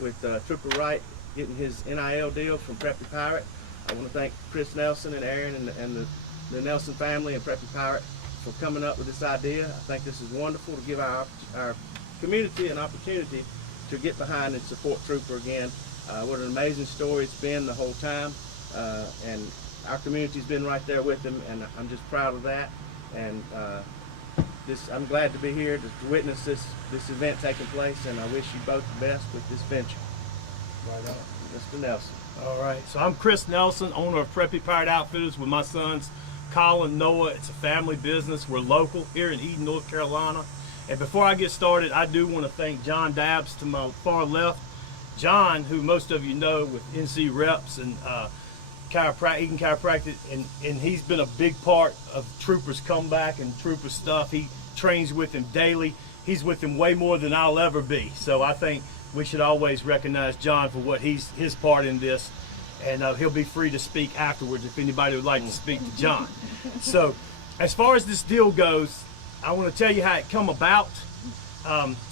with Trooper Wright getting his NIL deal from Preppy Pirate. I want to thank Chris Nelson and Aaron and the Nelson family and Preppy Pirate for coming up with this idea. I think this is wonderful to give our community an opportunity to get behind and support Trooper again. What an amazing story it's been the whole time, and our community's been right there with him, and I'm just proud of that. And I'm glad to be here to witness this event taking place, and I wish you both the best with this venture. Right on. Mr. Nelson. All right, so I'm Chris Nelson, owner of Preppy Pirate Outfitters with my sons, Colin, Noah. It's a family business. We're local here in Eden, North Carolina. And before I get started, I do want to thank John Dabbs to my far left. John, who most of you know with NC Reps and Eden Chiropractic, and he's been a big part of Trooper's comeback and Trooper's stuff. He trains with him daily. He's with him way more than I'll ever be. So I think we should always recognize John for what his part in this, and he'll be free to speak afterwards if anybody would like to speak to John. So as far as this deal goes, I want to tell you how it come about.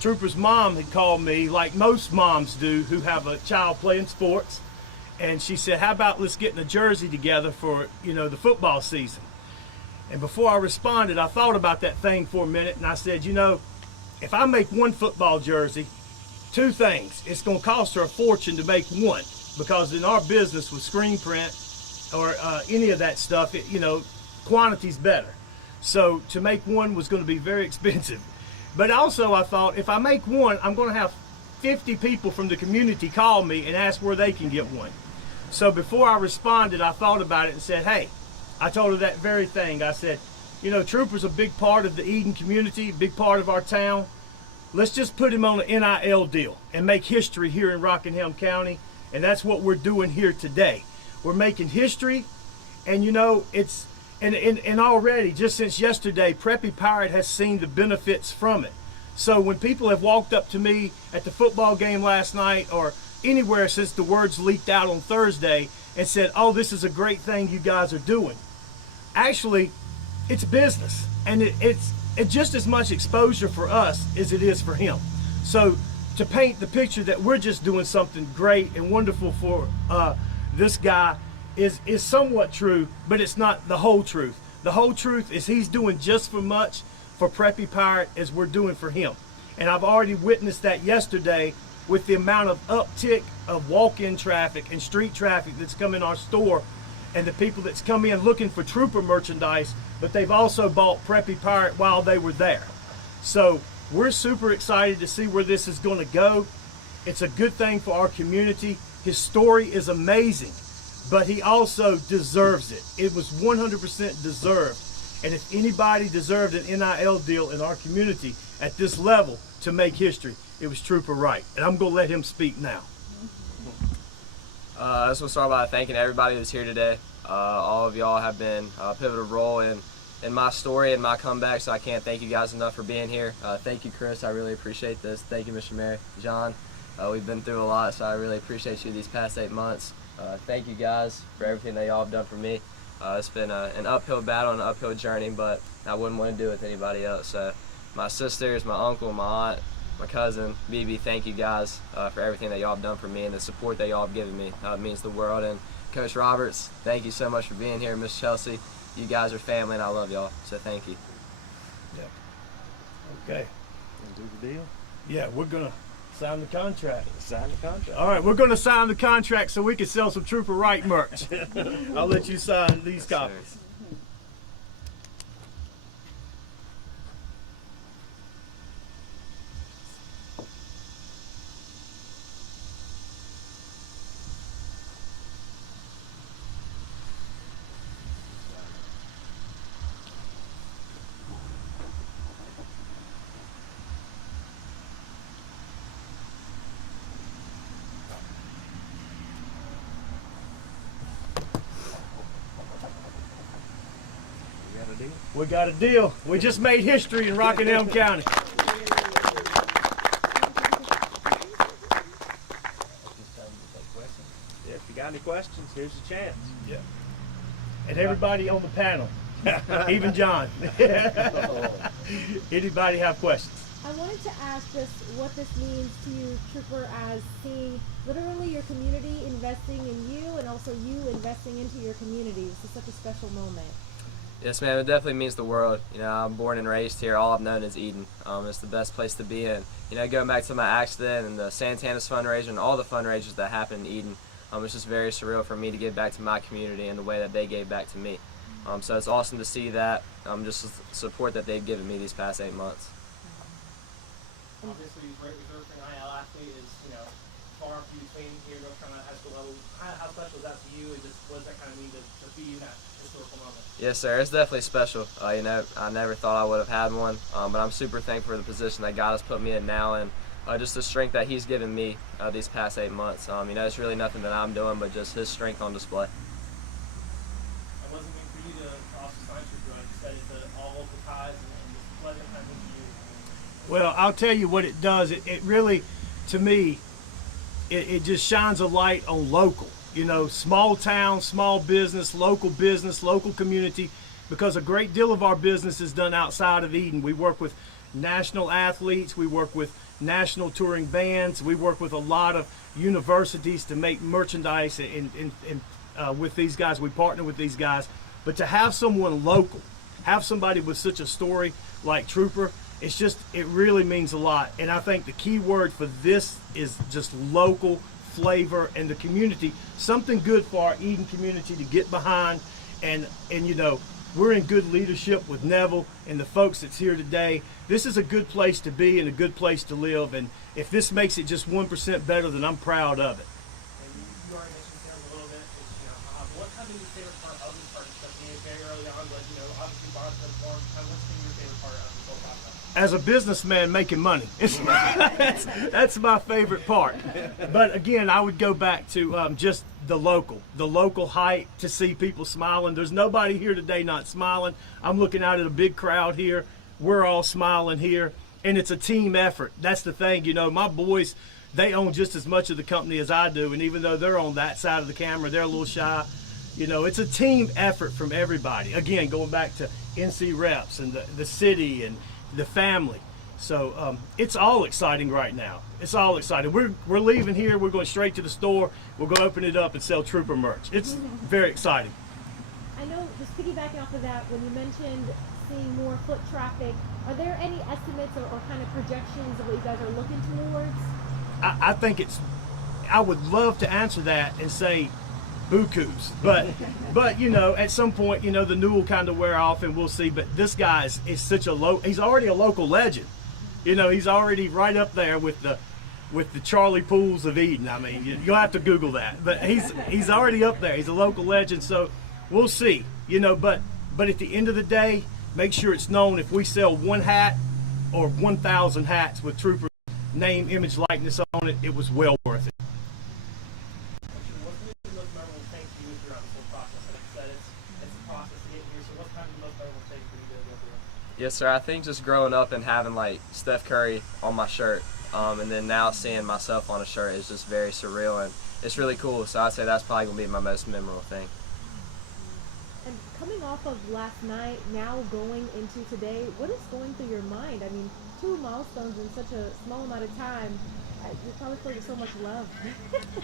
Trooper's mom had called me, like most moms do who have a child playing sports, and she said, how about let's get in a jersey together for, the football season. And before I responded, I thought about that thing for a minute, and I said, if I make one football jersey, two things. It's going to cost her a fortune to make one, because in our business with screen print or any of that stuff, quantity's better. So to make one was going to be very expensive. But also I thought, if I make one, I'm going to have 50 people from the community call me and ask where they can get one. So before I responded, I thought about it and said, hey, I told her that very thing. I said, Trooper's a big part of the Eden community, big part of our town. Let's just put him on an NIL deal and make history here in Rockingham County. And that's what we're doing here today. We're making history, and and already, just since yesterday, Preppy Pirate has seen the benefits from it. So when people have walked up to me at the football game last night or anywhere since the words leaked out on Thursday and said, oh, this is a great thing you guys are doing. Actually, it's business, and it's just as much exposure for us as it is for him. So to paint the picture that we're just doing something great and wonderful for this guy is somewhat true, but it's not the whole truth. The whole truth is he's doing just as much for Preppy Pirate as we're doing for him. And I've already witnessed that yesterday with the amount of uptick of walk-in traffic and street traffic that's come in our store, and the people that's come in looking for Trooper merchandise, but they've also bought Preppy Pirate while they were there. So we're super excited to see where this is going to go. It's a good thing for our community. His story is amazing, but he also deserves it. It was 100% deserved. And if anybody deserved an NIL deal in our community at this level to make history, it was Trooper Wright. And I'm going to let him speak now. I just want to start by thanking everybody that's here today. All of y'all have been a pivotal role in my story and my comeback, so I can't thank you guys enough for being here. Thank you, Chris. I really appreciate this. Thank you, Mr. Mary. John, we've been through a lot, so I really appreciate you these past 8 months. Thank you guys for everything that y'all have done for me. It's been an uphill battle and an uphill journey, but I wouldn't want to do it with anybody else. My sisters, my uncle, my aunt, my cousin, BB, thank you guys for everything that y'all have done for me and the support that y'all have given me. It means the world. And Coach Roberts, thank you so much for being here. Miss Chelsea, you guys are family, and I love y'all, so thank you. Yeah. Okay. Do the deal? Yeah, we're going to sign the contract. Sign the contract. All right, we're going to sign the contract so we can sell some Trooper Wright merch. I'll let you sign these copies. We got a deal. We just made history in Rockingham County. If you got any questions, here's the chance. Yeah. And everybody on the panel, even John. Anybody have questions? I wanted to ask just what this means to you, Trooper, as seeing literally your community investing in you and also you investing into your community. This is such a special moment. Yes, ma'am. It definitely means the world. You know, I'm born and raised here. All I've known is Eden. It's the best place to be in. You know, going back to my accident and the Santana's fundraiser and all the fundraisers that happened in Eden, it's just very surreal for me to give back to my community in the way that they gave back to me. So it's awesome to see that, just the support that they've given me these past 8 months. Obviously, Wright Reserve for an NIL athlete is, far and few between here, North Carolina high school level. How special is that to you, and just what does that kind of mean to be in that historical moment? Yes, sir. It's definitely special. You know, I never thought I would have had one, but I'm super thankful for the position that God has put me in now, and just the strength that He's given me these past 8 months. You know, it's really nothing that I'm doing, but just His strength on display. And what does it mean for you to also sign Trooper? Like you said, it's all local ties, and just what does it kind of mean to you? Well, I'll tell you what it does. It really, to me, it just shines a light on local. You know, small town, small business, local community, because a great deal of our business is done outside of Eden. We work with national athletes, we work with national touring bands, we work with a lot of universities to make merchandise with these guys. We partner with these guys. But to have someone local, have somebody with such a story like Trooper, it really means a lot. And I think the key word for this is just local flavor and the community, something good for our Eden community to get behind. And you know, we're in good leadership with Neville and the folks that's here today. This is a good place to be and a good place to live. And if this makes it just 1% better, then I'm proud of it. And you already mentioned sales a little bit. What kind of your favorite part of this partnership? Being very early on, but obviously Boston formed. What's been your favorite part of this whole process? As a businessman, making money. That's my favorite part. But again, I would go back to just the local hype, to see people smiling. There's nobody here today not smiling. I'm looking out at a big crowd here. We're all smiling here, and it's a team effort. That's the thing. You know, my boys, they own just as much of the company as I do, and even though they're on that side of the camera, they're a little shy. You know, it's a team effort from everybody. Again, going back to NC reps and the city and the family. So it's all exciting right now. It's all exciting. We're leaving here. We're going straight to the store. We're going to open it up and sell Trooper merch. It's very exciting. I know, just piggybacking off of that, when you mentioned seeing more foot traffic, are there any estimates or kind of projections of what you guys are looking towards? I think I would love to answer that and say bukus, but you know, at some point, you know, the new will kind of wear off and we'll see. But this guy is such he's already a local legend. You know, he's already right up there with the Charlie Pools of Eden. I mean, you'll have to Google that, but he's already up there. He's a local legend, so we'll see. You know, but at the end of the day, make sure it's known, if we sell one hat or 1,000 hats with Trooper name, image, likeness on it, it was well worth it. What's the most memorable thing for you throughout this whole process? Like I said, it's a process to get here. So what's kind of the most memorable thing for you to go through? Yes, sir. I think just growing up and having like Steph Curry on my shirt, and then now seeing myself on a shirt is just very surreal, and it's really cool. So I'd say that's probably gonna be my most memorable thing. And coming off of last night, now going into today, what is going through your mind? I mean, 2 milestones in such a small amount of time. You probably feel so much love.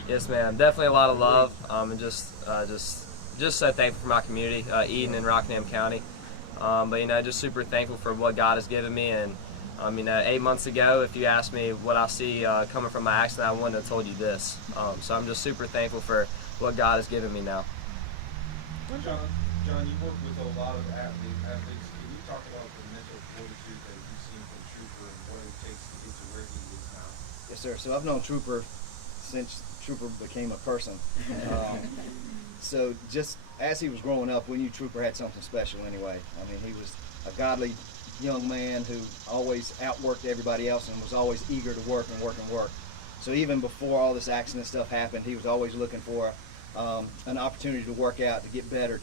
Yes, ma'am. Definitely a lot of love, and just so thankful for my community, Eden and Rockingham County. But you know, just super thankful for what God has given me. And you know, 8 months ago, if you asked me what I see coming from my accident, I wouldn't have told you this. So I'm just super thankful for what God has given me now. John, you work with a lot of athletes. Can you talk about the mental fortitude that you've seen from Trooper and what it takes to get to where he is now? Yes, sir. So I've known Trooper since Trooper became a person. So just as he was growing up, we knew Trooper had something special anyway. I mean, he was a godly young man who always outworked everybody else and was always eager to work and work and work. So even before all this accident stuff happened, he was always looking for an opportunity to work out, to get better.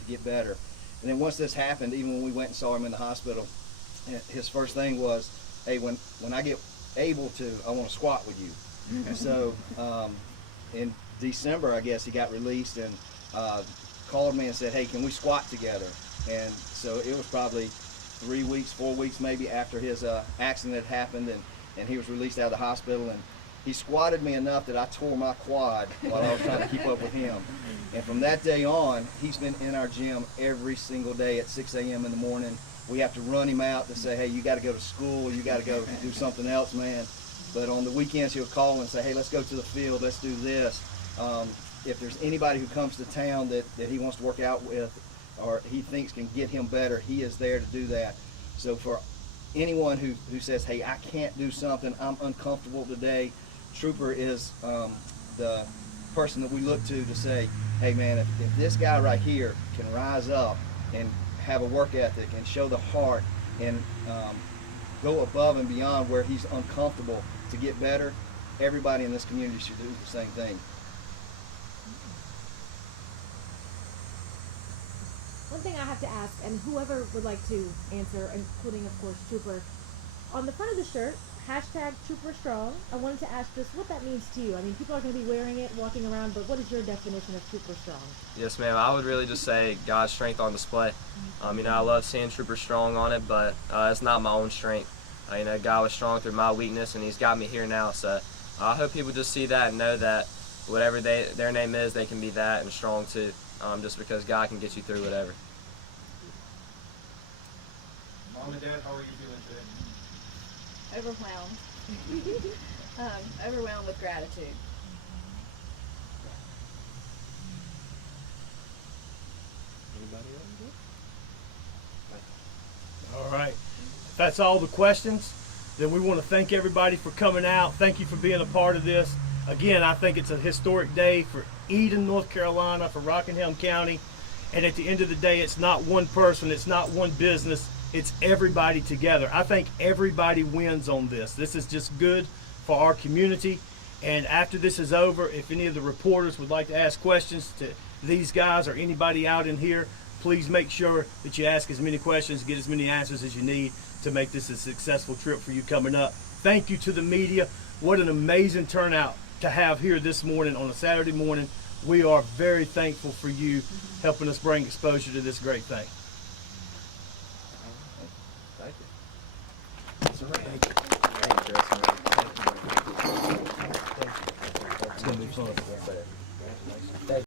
And then once this happened, even when we went and saw him in the hospital, his first thing was, hey, when I get able to, I want to squat with you. And so in December, I guess, he got released and called me and said, hey, can we squat together? And so it was probably 3 weeks, 4 weeks maybe after his accident had happened, and he was released out of the hospital. And he squatted me enough that I tore my quad while I was trying to keep up with him. And from that day on, he's been in our gym every single day at 6 a.m. in the morning. We have to run him out to say, hey, you got to go to school, you got to go do something else, man. But on the weekends, he'll call and say, hey, let's go to the field, let's do this. If there's anybody who comes to town that he wants to work out with or he thinks can get him better, he is there to do that. So for anyone who says, hey, I can't do something, I'm uncomfortable today, Trooper is the person that we look to say, hey man, if this guy right here can rise up and have a work ethic and show the heart and go above and beyond where he's uncomfortable to get better, everybody in this community should do the same thing. One thing I have to ask, and whoever would like to answer, including of course Trooper, on the front of the shirt, #TrooperStrong, I wanted to ask just what that means to you. I mean, people are going to be wearing it, walking around, but what is your definition of Trooper Strong? Yes, ma'am. I would really just say God's strength on display. You know, I love seeing Trooper Strong on it, but it's not my own strength. You know, God was strong through my weakness, and He's got me here now. So I hope people just see that and know that whatever their name is, they can be that and strong too. Just because God can get you through whatever. Mom and Dad, how are you feeling today? Overwhelmed. Overwhelmed with gratitude. Anybody else? All right. If that's all the questions, then we want to thank everybody for coming out. Thank you for being a part of this. Again, I think it's a historic day for Eden, North Carolina, for Rockingham County. And at the end of the day, it's not one person, it's not one business, it's everybody together. I think everybody wins on this. This is just good for our community. And after this is over, if any of the reporters would like to ask questions to these guys or anybody out in here, please make sure that you ask as many questions, get as many answers as you need to make this a successful trip for you coming up. Thank you to the media. What an amazing turnout to have here this morning on a Saturday morning. We are very thankful for you helping us bring exposure to this great thing. Thank you. That's all right. It's going to be fun.